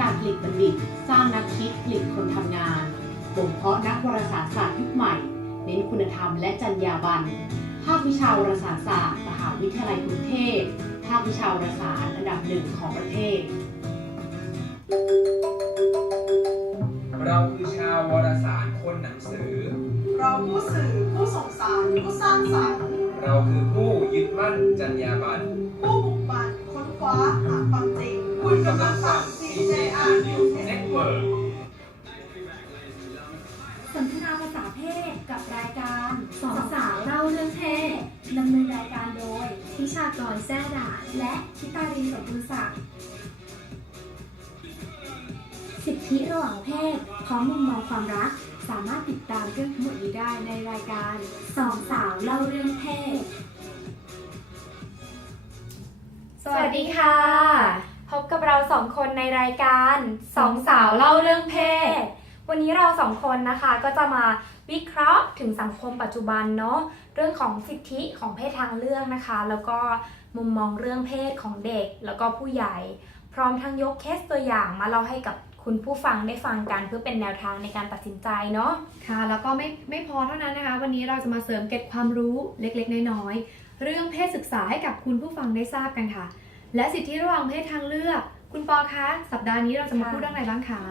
การผลิตบัณฑิต สร้างนักคิดผลิตคนทำงานบ่มเพาะนักวารสารศาสตร์ยุคใหม่ เน้นคุณธรรมและจรรยาบรรณภาควิชาวารสารศาสตร์มหาวิทยาลัยกรุงเทพภาควิชาวารสารอันดับหนึ่งของประเทศ เราคือชาววารสารคนหนังสือ เราผู้สื่อผู้ส่งสารผู้สร้างสรรค์ เราคือผู้ยึดมั่นจรรยาบรรณผู้บุกบั่น ทิชากรแซ่ดาและชิตารินสมบูรณ์ศักสิทธิระหว่างเพศพร้อมมุมมองความรัก สามารถติดตามเรื่องทั้งหมดนี้ได้ในรายการสองสาวเล่าเรื่องเพศ สวัสดีค่ะ พบกับเราสองคนในรายการสองสาวเล่าเรื่องเพศ วันนี้เราสองคนนะคะก็จะมาวิเคราะห์ถึงสังคมปัจจุบันเนาะเรื่องของสิทธิของเพศทางเลือกนะคะ แล้วก็มุมมองเรื่องเพศของเด็ก แล้วก็ผู้ใหญ่ พร้อมทั้งยกเคสตัวอย่างมาเล่าให้กับคุณผู้ฟังได้ฟังกันเพื่อเป็นแนวทางในการตัดสินใจเนาะค่ะ แล้วก็ไม่ไม่พอเท่านั้นนะคะ วันนี้เราจะมาเสริมเกร็ดความรู้เล็กๆน้อยๆเรื่องเพศศึกษาให้กับคุณผู้ฟังได้ทราบกันค่ะ และสิทธิระหว่างเพศทางเลือก คุณปอคะสัปดาห์นี้เราจะมาพูดเรื่องอะไรบ้างคะ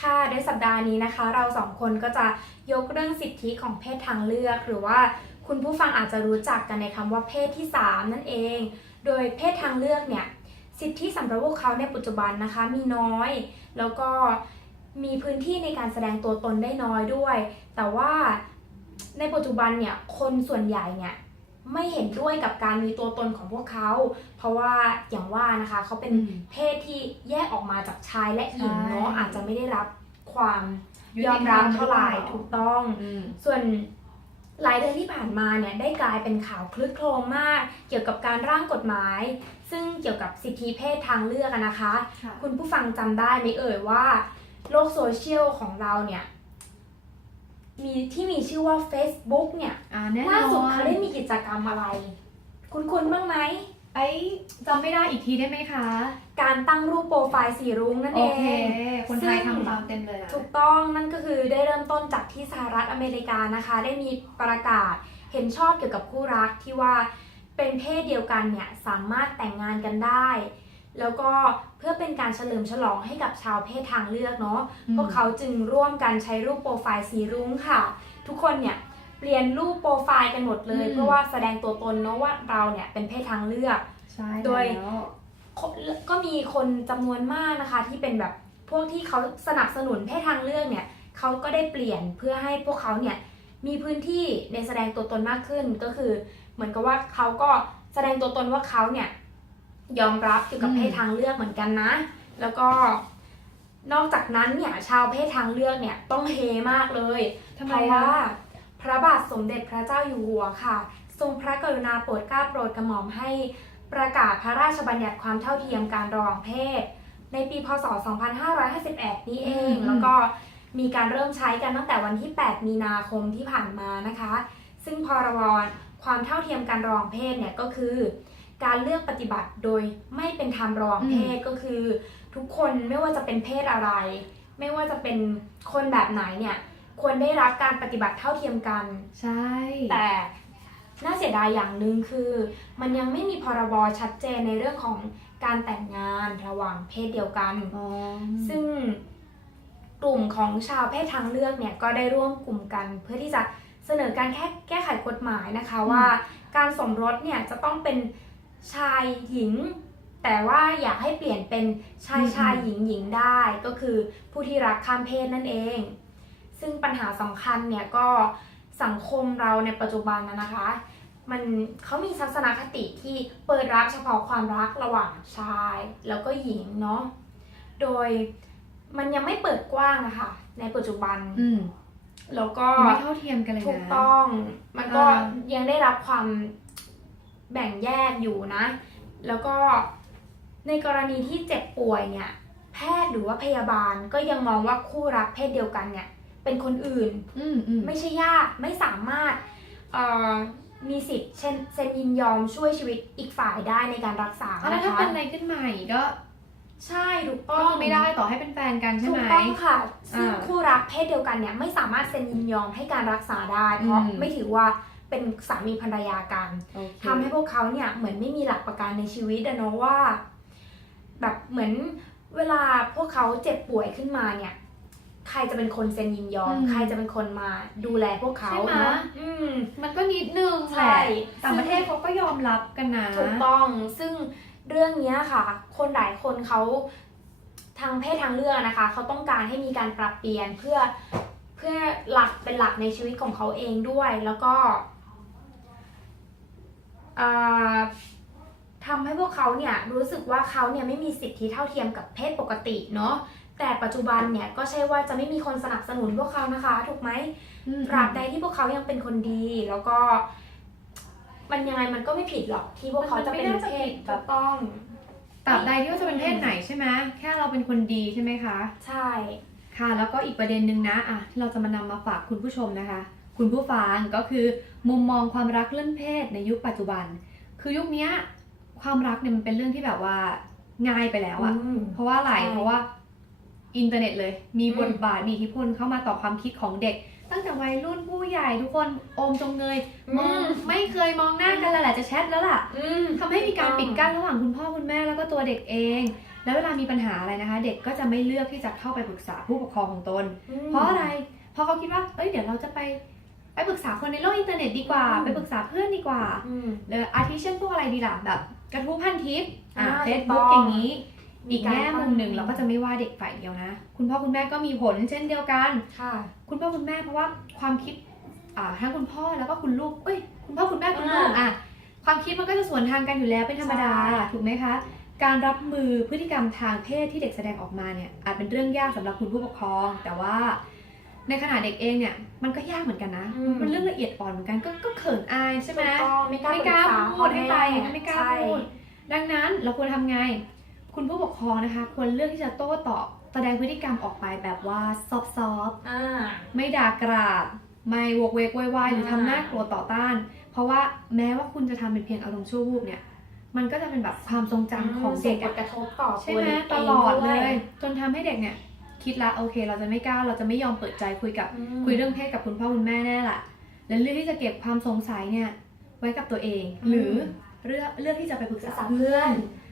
ค่ะโดยสัปดาห์นี้นะคะ เราสองคนก็จะยกเรื่องสิทธิของเพศทางเลือก หรือว่าคุณผู้ฟังอาจจะรู้จักกันในคำว่าเพศที่ 3 นั่นเอง โดยเพศทางเลือกเนี่ยสิทธิสำหรับพวกเขาในปัจจุบันนะคะมีน้อย แล้วก็มีพื้นที่ในการแสดงตัวตนได้น้อยด้วย แต่ว่าในปัจจุบันเนี่ยคนส่วนใหญ่เนี่ย ไม่เห็นด้วยกับการมีตัวตนของพวกเขา เพราะว่าอย่างว่านะคะเขาเป็นอืมเพศที่แยกออกมาจากชายและหญิงเนาะใช่อาจจะไม่ได้รับความยุยอติมธรรรัมบเท่าไหร่หรือเปล่าถูกต้องอืมส่วนหลายเดือนที่ผ่านมาเนี่ยได้กลายเป็นข่าวคลึกโครมมาก เกี่ยวกับการร่างกฎหมาย ซึ่งเกี่ยวกับสิทธิเพศทางเลือกอะนะคะค่ะคุณผู้ฟังจำได้ไหมเอ่ยว่า โลกโซเชียลของเราเนี่ย มีที่มีชื่อว่า Facebook เนี่ยอ่าแน่นล่าสุดอนเขาได้มีกิจกรรมอะไร คุณคุณบ้างไหมไอ้จำไม่ได้อีกทีได้ไหมคะ การตั้งรูปโปรไฟล์สีรุ้งนั่นโอเองเคคนไทยซึ่งทำตามเต็มเลยอะถูกต้องนั่นก็คือได้เริ่มต้นจากที่สหรัฐอเมริกานะคะ ได้มีประกาศเห็นชอบเกี่ยวกับคู่รักที่ว่าเป็นเพศเดียวกันเนี่ยสามารถแต่งงานกันได้ แล้วก็เพื่อเป็นการเฉลิมฉลองให้กับชาวเพศทางเลือกเนาะอืมพวกเขาจึงร่วมกันใช้รูปโปรไฟล์สีรุ้งค่ะ ทุกคนเนี่ยเปลี่ยนรูปโปรไฟล์กันหมดเลยอืมเพื่อว่าแสดงตัวตนเนาะว่าเราเนี่ยเป็นเพศทางเลือกใช่โดยแล้วก็มีคนจำนวนมากนะคะที่เป็นแบบพวกที่เขาสนับสนุนเพศทางเลือกเนี่ยเขาก็ได้เปลี่ยนเพื่อให้พวกเขาเนี่ยมีพื้นที่ในแสดงตัวตนมากขึ้นก็คือ เหมือนกับว่าเขาก็แสดงตัวตนว่าเขาเนี่ย ยอมรับเกี่ยวกับอืมเพศทางเลือกเหมือนกันนะ แล้วก็นอกจากนั้นเนี่ยชาวเพศทางเลือกเนี่ยต้องเฮมากเลยทำไมเพราะคะว่าพระบาทสมเด็จพระเจ้าอยู่หัวค่ะ ทรงพระกรุณาโปรดเกล้าโปรดกระหม่อมให้ประกาศพระราชบัญญัติความเท่าเทียมการระหว่างเพศ ในปีพศ 2551 นี้เองอืมแล้วก็มีการเริ่มใช้กันตั้งแต่วันที่ 8 มีนาคมที่ผ่านมานะคะ ซึ่งพรบความเท่าเทียมการระหว่างเพศเนี่ยก็คือ การเลือกปฏิบัติโดยไม่เป็นธรรมระหว่างเพศก็คือ ทุกคนไม่ว่าจะเป็นเพศอะไร ไม่ว่าจะเป็นคนแบบไหนเนี่ยควรได้รับการปฏิบัติเท่าเทียมกัน ใช่ แต่น่าเสียดายอย่างหนึ่งคือ มันยังไม่มีพรบชัดเจนในเรื่องของการแต่งงานระหว่างเพศเดียวกันอ๋อซึ่งกลุ่มของชาวเพศทางเลือกเนี่ยก็ได้ร่วมกลุ่มกัน เพื่อที่จะเสนอการแค่แก้ไขกฎหมายนะคะว่า การสมรสเนี่ยจะต้องเป็น ชายหญิง แต่ว่าอยากให้เปลี่ยนเป็นชายชายหญิงหญิงได้ ก็คือผู้ที่รักข้ามเพศนั่นเอง ซึ่งปัญหาสำคัญเนี่ยก็สังคมเราในปัจจุบันนะนะคะ มันเขามีทัศนคติที่เปิดรับเฉพาะความรักระหว่างชายแล้วก็หญิงเนาะโดยมันยังไม่เปิดกว้างอะค่ะในปัจจุบันอืมแล้วก็ยังไม่เท่าเทียมกันเลยนะถูกต้อง มันก็อ่ายังได้รับความ แบ่งแยกอยู่นะ แล้วก็ในกรณีที่เจ็บป่วยเนี่ยแพทย์หรือว่าพยาบาลก็ยังมองว่าคู่รักเพศเดียวกันเนี่ยเป็นคนอื่นอืมอืมไม่ใช่ญาติไม่สามารถเอ่อมีสิทธิ์เช่นเซ็นยินยอมช่วยชีวิตอีกฝ่ายได้ในการรักษาเอาแล้วนะถ้าคะเป็นอะไรขึ้นมาอีกก็ใช่ถูกก็ต้องคือไม่ได้ต่อให้เป็นแฟนกันใช่ถูไหม กต้องค่ะซึ่งอ่าคู่รักเพศเดียวกันเนี่ยไม่สามารถเซ็นยินยอมให้การรักษาได้เพราะอืม ไม่ถือว่า เป็นสามีภรรยากันโอเคทำให้พวกเขาเนี่ยเหมือนไม่มีหลักประกันในชีวิตอะเนาะว่า แบบเหมือนเวลาพวกเขาเจ็บป่วยขึ้นมาเนี่ย ใครจะเป็นคนเซ็นยินยอมอืมใครจะเป็นคนมาดูแลพวกเขาใช่ไหมเนาะอืมมันก็นิดนึงใช่แหละต่างประเทศเขาก็ยอมรับกันนะถูกต้องซึ่งเรื่องเนี้ยค่ะ คนหลายคนเขาทางเพศทางเลือกนะคะเขาต้องการให้มีการปรับเปลี่ยนเพื่อเพื่อหลักเป็นหลักในชีวิตของเขาเองด้วย แล้วก็อ่า ทำให้พวกเขาเนี่ยรู้สึกว่าเขาเนี่ยไม่มีสิทธิเท่าเทียมกับเพศปกติเนาะแต่ปัจจุบันเนี่ยก็ใช่ว่าจะไม่มีคนสนับสนุนพวกเขานะคะ ถูกไหมอืมตราบใดที่พวกเขายังเป็นคนดี แล้วก็ มันยังไงมันก็ไม่ผิดหรอกที่พวกเขาจะเป็นเพศถูกต้องตราบใดที่ว่าจะเป็นเพศไหนใช่ไหมแค่เราเป็นคนดีใช่ไหมคะ ใช่ค่ะ แล้วก็อีกประเด็นหนึ่งนะอะที่เราจะมานำมาฝากคุณผู้ชมนะคะ คุณผู้ฟังก็คือมุมมองความรักเรื่องเพศในยุคปัจจุบัน คือยุคเนี้ยความรักเนี่ยมันเป็นเรื่องที่แบบว่าง่ายไปแล้วอะอืมเพราะว่าอะไรใช่เพราะว่าอินเทอร์เน็ตเลย มีอืมบทบาทมีอิทธิพลเข้ามาต่อความคิดของเด็ก ตั้งแต่วัยรุ่นผู้ใหญ่ทุกคนโอมจงเงยมองไม่เคยมองหน้ากันแล้วแหละจะแชทแล้วล่ะอืมทำให้มีการปิดกั้นระหว่างคุณพ่อคุณแม่แล้วก็ตัวเด็กเอง แล้วเวลามีปัญหาอะไรนะคะ เด็กก็จะไม่เลือกที่จะเข้าไปปรึกษาผู้ปกครองของตนอืมเพราะอะไร เพราะเขาคิดว่าเอ้ยเดี๋ยวเราจะไป ไปปรึกษาคนในโลกอินเทอร์เน็ตดีกว่า อืม ไปปรึกษาเพื่อนดีกว่าอืม หรืออาทิเช่นพวกอะไรดีล่ะแบบกระทู้พันทิปอ่าอ่าเฟซถูบุ๊กกต้อง อย่างนี้มีอีกการแง่มุมหนึ่งตั้งเราก็จะไม่ว่าเด็กฝ่ายเดียวนะ คุณพ่อคุณแม่ก็มีผลเช่นเดียวกัน ค่ะ คุณพ่อคุณแม่เพราะว่าความคิดอ่าทั้งคุณพ่อแล้วก็คุณลูกเอ้ยคุณพ่อคุณแม่คุณลูกอ่าอะความคิดมันก็จะสวนทางกันอยู่แล้วเป็นธรรมดาใช่ ถูกไหมคะการรับมือพฤติกรรมทางเพศที่เด็กแสดงออกมาเนี่ยอาจเป็นเรื่องยากสำหรับคุณผู้ปกครอง แต่ว่า ในขณะเด็กเองเนี่ยมันก็ยากเหมือนกันนะ อืมมันเรื่องละเอียดอ่อนเหมือนกันก็ก็เขินอายใช่ไหม ถูกต้องไม่กล้าไม่กล้าปรึษพูดให้ตายอย่างนั้นไม่กล้าใช่พูด ดังนั้นเราควรทำไง คุณผู้ปกครองนะคะ ควรเลือกที่จะโต้ตอบแสดงพฤติกรรมออกไปแบบว่าซอฟต์อ่าๆไม่ด่ากราด ไม่วกเวกโวยวายหรือทำหน้ากลัวต่อต้าน เพราะว่าแม้ว่าคุณจะทำเป็นเพียงอารมณ์ชั่ววูบเนี่ย มันก็จะเป็นแบบความทรงจำของเด็กส่งผลอะกระทบต่อใช่ตัวไหมเด็กตเงลอดวเลยจนทำให้เด็กเนี่ย คิดละโอเค เราจะไม่กล้าเราจะไม่ยอมเปิดใจคุยกับอืมคุยเรื่องเพศกับคุณพ่อคุณแม่แน่ละและเลือกที่จะเก็บความสงสัยเนี่ยไว้กับตัวเองอืมหรือเลือกเลือกที่จะไปปรึกปรึกษาษาเพื่อน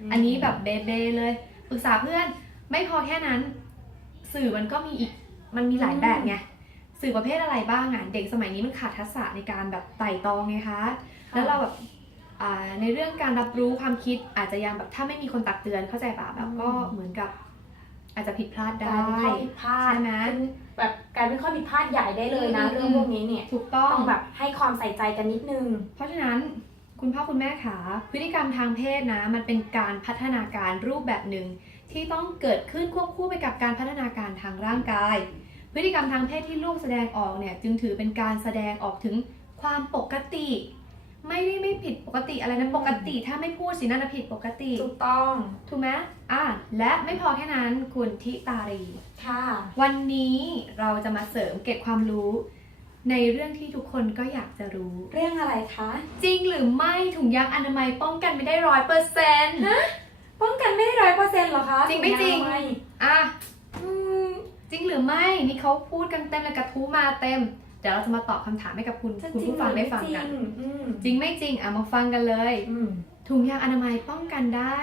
มอันนี้แบบเบเบเลยปรึกษาเพื่อน ไม่พอแค่นั้น สื่อมันก็มีอีกมันมีหลายแบบไงสื่อประเภทอะไรบ้างอะเด็กสมัยนี้มันขาดทักษะในการแบบไต่ตรองไงคะแล้วเราแบบอ่าในเรื่องการรับรู้ความคิดอาจจะยังแบบถ้าไม่มีคนตักเตือนเข้าใจป่ะแบบก็เหมือนกับ อาจจะผิดพลาดกได้ลายเป็นข้อผิดพลาดใช่ไหมเป็นแบบกลายเป็นข้อผิดพลาดใหญ่ได้เลยนะอืม เรื่องพวกนี้เนี่ยถูกต้อง ต้องแบบให้ความใส่ใจกันนิดนึง เพราะฉะนั้นคุณพ่อคุณแม่ขาพฤติกรรมทางเพศนะ มันเป็นการพัฒนาการรูปแบบหนึ่ง ที่ต้องเกิดขึ้นควบคู่ไปกับการพัฒนาการทางร่างกาย พฤติกรรมทางเพศที่ลูกแสดงออกเนี่ยจึงถือเป็นการแสดงออกถึงความปกติ ไม่ได้ไม่ผิดปกติอะไรนะปกติถ้าไม่พูดสินั่นนะผิดปกติถูกต้อง ถูกไหมอะและไม่พอแค่นั้นคุณทิตารี ค่ะ วันนี้เราจะมาเสริมเก็บความรู้ ในเรื่องที่ทุกคนก็อยากจะรู้ เรื่องอะไรคะ จริงหรือไม่ถุงยางอนามัยป้องกันไม่ได้ร้อยเปอร์เซ็นต์ป้องกันไม่ได้ร้อยเปอร์เซ็นต์หรอคะจริงไม่จริงถุยาอนามัยอะอืมจริงหรือไม่นี่เขาพูดกันเต็มเลยกระทู้มาเต็มเดี๋ยวเราจะมาตอบคำถามให้กับคุณจะคุณจริงผู้ฟังได้ฟังกันหรือไม่จริงอืมจริงไม่จริงอะมาฟังกันเลยอืมถุงยางอนามัยป้องกันได้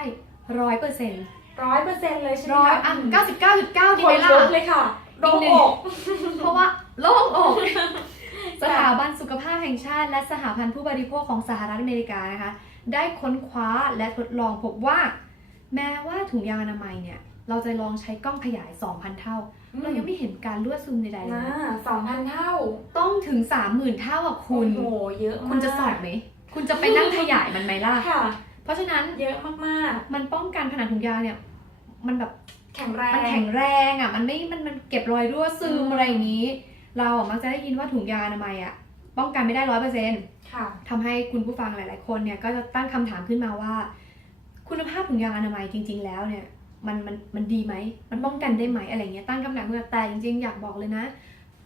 ร้อยเปอร์เซ็นต์ร้อยเปอร์เซ็นต์เลยใช่ไหมร้อยคะอะเก้าสิบเก้าจุดเก้าดีคไหมนล่ะลุกเลยค่ะโรอีกงหนึ่องกเพราะว่าโล่งอก สถาบันสุขภาพแห่งชาติ และสหพันธ์ผู้บริโภคของสหรัฐอเมริกานะคะ ได้ค้นคว้าและทดลองพบว่า แม้ว่าถุงยางอนามัยเนี่ย เราจะลองใช้กล้องขยาย 2,000 เท่า เรายังไม่เห็นการรั่วซึมใดๆเลยนะนะสองพันเท่า ต้องถึง30,000เท่าอะคุณโอ้โหเยอะมากคุณจะสอบไหม คุณจะไปนั่งขยายมันไหมล่ะค่ะ เพราะฉะนั้นเยอะมากมันป้องกันผนังถุงยางเนี่ย มันแบบๆแข็งแรงมันแข็งแรงอะ มันไม่มันมันเก็บรอยรั่วซึอืมมอะไรอย่างนี้ เราอะมักจะได้ยินว่าถุงยางอนามัยอะป้องกันไม่ได้ร้อยเปอร์เซ็นต์ค่ะทำให้คุณผู้ฟังหลาย ๆ คนเนี่ยก็จะตั้งคำถามขึ้นมาว่า คุณภาพถุงยางอนามัยจริง ๆ แล้วเนี่ย มันมันมันดีไหม มันป้องกันได้ไหมอะไรเงี้ยตั้งคำถามขึ้นมาแต่จริงๆอยากบอกเลยนะ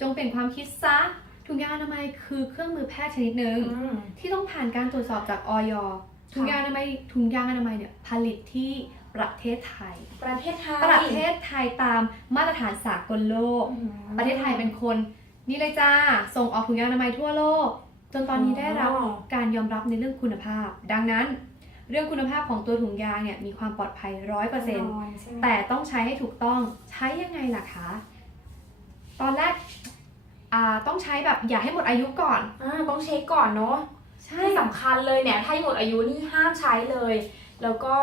จงเปลี่ยนความคิดซะถุงยางอนามัยคือเครื่องมือแพทย์ชนิดหนึ่งอืมที่ต้องผ่านการตรวจสอบจากออยถุงยางอนามัยถุงยางอนามัยเนี่ยผลิตที่ประเทศไทย ประเทศไทย ประเทศไทยตามมาตรฐานสากลโลกอืมประเทศไทยเป็นคนนี่เลยจ้า ส่งออกถุงยางอนามัยทั่วโลก จนตอนนี้ได้รับอ๋อการยอมรับในเรื่องคุณภาพ ดังนั้น เรื่องคุณภาพของตัวถุงยางเนี่ยมีความปลอดภัยร้อยเปอร์เซ็นต์ใช่ไหมแต่ต้องใช้ให้ถูกต้องใช้ยังไงล่ะคะ ตอนแรกอ่าต้องใช้แบบอย่าให้หมดอายุก่อนอ่าต้องเช็คก่อนเนาะใช่ที่สำคัญเลยเนี่ยถ้าหมดอายุนี่ห้ามใช้เลย แล้วก็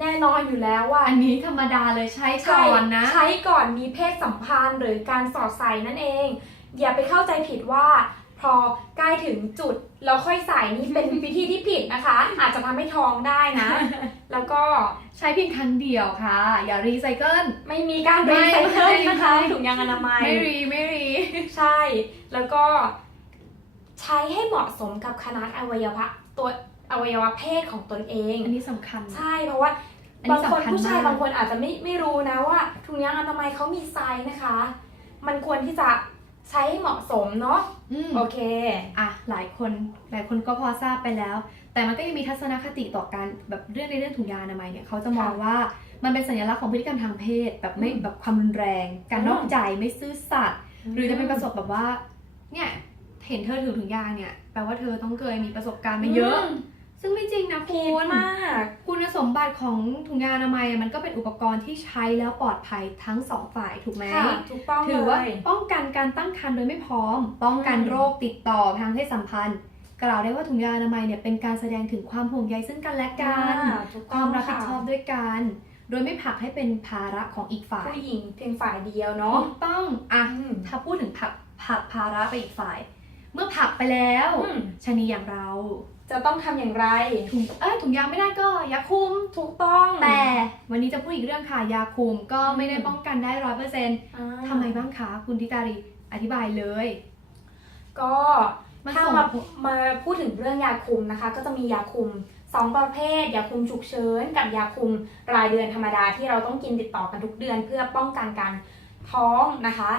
แน่นอนอยู่แล้วว่าอันนี้ธรรมดาเลยใช้ก่อนนะ ใช้ก่อนมีเพศสัมพันธ์หรือการสอดใส่นั่นเอง อย่าไปเข้าใจผิดว่า พอใกล้ถึงจุด แล้วค่อยใส่นี่เป็นวิธีที่ผิดนะคะ อาจจะทำให้ท้องได้นะ แล้วก็ใช้เพียงครั้งเดียวค่ะ อย่ารีไซเคิล ไม่มีการไม่รีไซเคิลไม่นะคะไม่ ถุงยางอนามัย ไม่รีไม่รี ใช่ แล้วก็ใช้ให้เหมาะสมกับขนาดอวัยวะตัวอวัยวะเพศของตนเอง อันนี้สำคัญ ใช่เพราะว่าอันนี้บางคนสำคัญผู้ชายมาก บางคนอาจจะไม่ไม่รู้นะว่าถุงยางอนามัยเขามีไซส์นะคะ มันควรที่จะ ใช้ให้เหมาะสมเนาะอืมโอเค อะหลายคนหลายคนก็พอทราบไปแล้ว แต่มันก็ยังมีทัศนคติต่อการแบบเรื่องในเรื่องถุงยางอนามัยเนี่ยเขาจะมองค่ะว่ามันเป็นสัญลักษณ์ของพฤติกรรมทางเพศ แบบไม่อืมแบบความรุนแรง การอืมนอกใจไม่ซื่อสัตย์หรือจะเป็นประสบแบบว่าเนี่ยเห็นเธอถือถุงยางเนี่ยแปลว่าเธอต้องเคยมีประสบการณ์มาเยอะ ม ซึ่งไม่จริงนะผิคุดณมาก คุณสมบัติของถุงยางอนามัยมันก็เป็นอุปกรณ์ที่ใช้แล้วปลอดภัยทั้งสองฝ่ายถูกไหม ค่ะถูกต้องถือว่าเลย ป้องกันการตั้งครรภ์โดยไม่พร้อม ป้องกันอืม โรคติดต่อทางเพศสัมพันธ์ กล่าวได้ว่าถุงยางอนามัยเนี่ยเป็นการแสดงถึงความห่วงใยซึ่งกันและกัน อ่าถูกคต้วาองมรับผิดชอบค่ะด้วยกัน โดยไม่ผลักให้เป็นภาระของอีกฝ่ายผู้หญิงเพียงฝ่ายเดียวเนาะ ถูกต้องอะอืม ถ้าพูดถึงผลักผลักภาระไปอีกฝ่าย เมื่อผลักไปแล้ว อืมชะนีอย่างเรา จะต้องทำอย่างไร ถุงเอ้ยถุงยางไม่ได้ก็ยาคุม ถูกต้องแต่วันนี้จะพูดอีกเรื่องค่ะยาคุมก็ไม่ได้ป้องกันได้ร้อยเปอร์เซ็นต์อ่าทำไมบ้างคะคุณทิตารีอธิบายเลย ก็มันถ้าส่ง มาผลมาพูดถึงเรื่องยาคุมนะคะ ก็จะมียาคุมสองประเภท ยาคุมฉุกเฉินกับยาคุมรายเดือนธรรมดาที่เราต้องกินติดต่อกันทุกเดือนเพื่อป้องกันการท้องนะคะ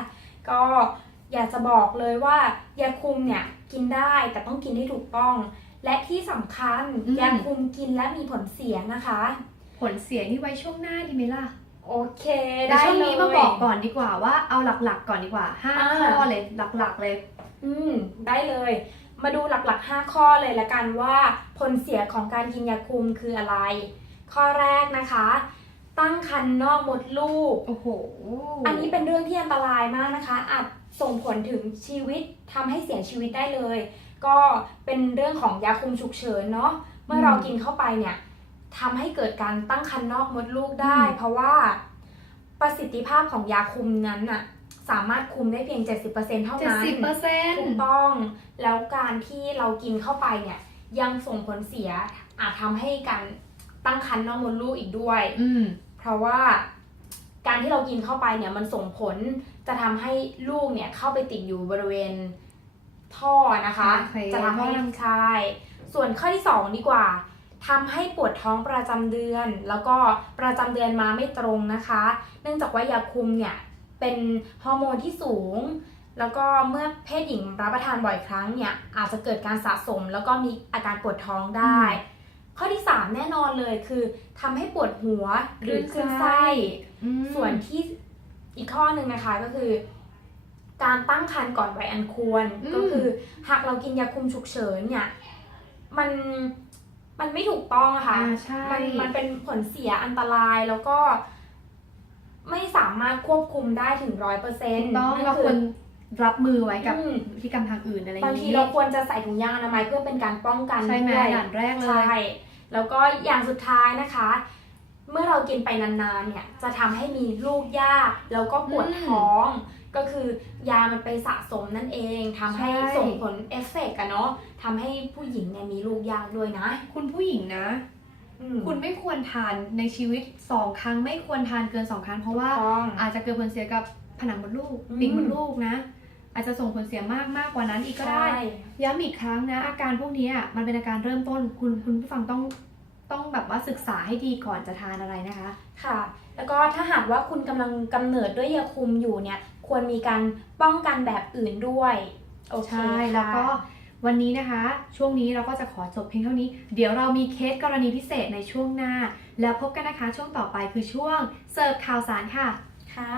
ก็อยากจะบอกเลยว่ายาคุมเนี่ยกินได้แต่ต้องกินให้ถูกต้อง และที่สำคัญอืม ยาคุมกินและมีผลเสียนะคะ ผลเสียนี่ไว้ช่วงหน้าดีไหมล่ะโอเค แต่ได้ช่วงเลยนี้มาบอกก่อนดีกว่าว่าเอาหลักๆ ก่อนดีกว่าห้าอ่า ข้อเลยหลักๆเลย อืมได้เลย มาดูหลักๆ 5 ข้อเลยละกันว่าผลเสียของการกินยาคุมคืออะไร ข้อแรกนะคะ ตั้งครรภ์นอกมดลูก โอ้โหอันนี้เป็นเรื่องที่อันตรายมากนะคะ อาจส่งผลถึงชีวิตทำให้เสียชีวิตได้เลย ก็เป็นเรื่องของยาคุมฉุกเฉินเนาะเมื่อเรากินเข้าไปเนี่ยทำให้เกิดการตั้งครรภ์นอกมดลูกได้ เพราะว่าประสิทธิภาพของยาคุมนั้นน่ะสามารถคุมได้เพียง 70%เท่าเจ็ดนั้นสิบเปอร์เซ็นถูต์กต้อง แล้วการที่เรากินเข้าไปเนี่ย ยังส่งผลเสียอาจทำให้การตั้งครรภ์นอกมดลูกอีกด้วยอืมเพราะว่าการที่เรากินเข้าไปเนี่ยมันส่งผลจะทำให้ลูกเนี่ยเข้าไปติดอยู่บริเวณ ท่อนะคะ โอเคจะทำให้ท่อลำ ใช่ส่วนข้อที่สองดีกว่าทำให้ปวดท้องประจำเดือน แล้วก็ประจำเดือนมาไม่ตรงนะคะ เนื่องจากว่ายาคุมเนี่ยเป็นฮอร์โมนที่สูง แล้วก็เมื่อเพศหญิงรับประทานบ่อยครั้งเนี่ยอาจจะเกิดการสะสม แล้วก็มีอาการปวดท้องได้ ข้อที่ 3 แน่นอนเลยคือทำให้ปวดหัวหรือคลื่นไส้ อืมส่วนที่อีกข้อหนึ่งนะคะก็คือ การตั้งครรภ์ก่อนวัยอันควรอืมก็คือหากเรากินยาคุมฉุกเฉินเนี่ย มันมันไม่ถูกต้องอะค่ะอ่าใช่มันมันเป็นผลเสียอันตรายแล้วก็ ไม่สามารถควบคุมได้ถึงร้อยเปอร์เซ็นถูต์กต้องเราควรรับมือไว้กับอืมพฤติกรรมทางอื่นอะไรอย่าบางงทีนี้เราควรจะใส่ถุงยางอนามัยเพื่อเป็นการป้องกันใช่ไหมด้วยด่านแรกเลยใช่แล้วก็อย่างสุดท้ายนะคะ เมื่อเรากินไปนานๆเนี่ย จะทำให้มีลูกยากแล้วก็ปวดอืมท้อง ก็คือยามันไปสะสมนั่นเองทำให้ใช่ ส่งผลเอฟเฟกต์อะเนาะทำให้ผู้หญิงเนี่ยมีลูกยากด้วยนะคุณผู้หญิงนะ อืมคุณไม่ควรทานในชีวิตสองครั้งไม่ควรทานเกินสองครั้งเพราะว่า ต้อง อาจจะเกิดผลเสียกับผนังมดลูกอืมปีกมดลูกนะ อาจจะส่งผลเสียมากมากกว่านั้นอีกก็ได้ ใช่ ย้ำอีกครั้งนะ อาการพวกนี้อะมันเป็นอาการเริ่มต้นคุณคุณผู้ฟังต้องต้องแบบว่าศึกษาให้ดีก่อนจะทานอะไรนะคะ ค่ะ แล้วก็ถ้าหากว่าคุณกำลังกำเนิดด้วยยาคุมอยู่เนี่ย ควรมีการป้องกันแบบอื่นด้วยโอเคใช่ค่ะแล้วก็วันนี้นะคะ ช่วงนี้เราก็จะขอจบเพียงเท่านี้ เดี๋ยวเรามีเคสกรณีพิเศษในช่วงหน้า แล้วพบกันนะคะช่วงต่อไปคือช่วงเสิร์ฟข่าวสารค่ะค่ะ